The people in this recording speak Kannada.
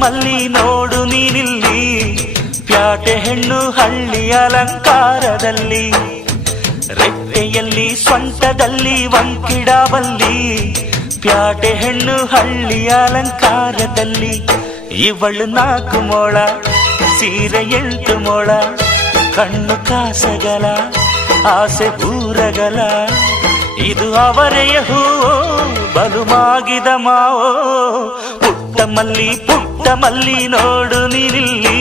ಮಲ್ಲಿ ನೋಡು ನೀನಿಲ್ಲಿ, ಪ್ಯಾಟೆ ಹೆಣ್ಣು ಹಳ್ಳಿ ಅಲಂಕಾರದಲ್ಲಿ, ರೆಟ್ಟೆಯಲ್ಲಿ ಸೊಂಟದಲ್ಲಿ ವಂಕಿಡಬಲ್ಲಿ, ಪ್ಯಾಟೆ ಹೆಣ್ಣು ಹಳ್ಳಿ ಅಲಂಕಾರದಲ್ಲಿ. ಇವಳು 4 ಮೊಳ ಸೀರೆ 8 ಮೊಳ, ಕಣ್ಣು ಕಾಸಗಲ ಆಸೆ ಊರಗಲ, ಇದು ಅವರೆಯ ಹೂವೋ ಬಲುಮಾಗಿದ ಮಾವೋ. ಪುಟ್ಟ ಮಲ್ಲಿ ನೋಡು ನೀನಿಲ್ಲಿ,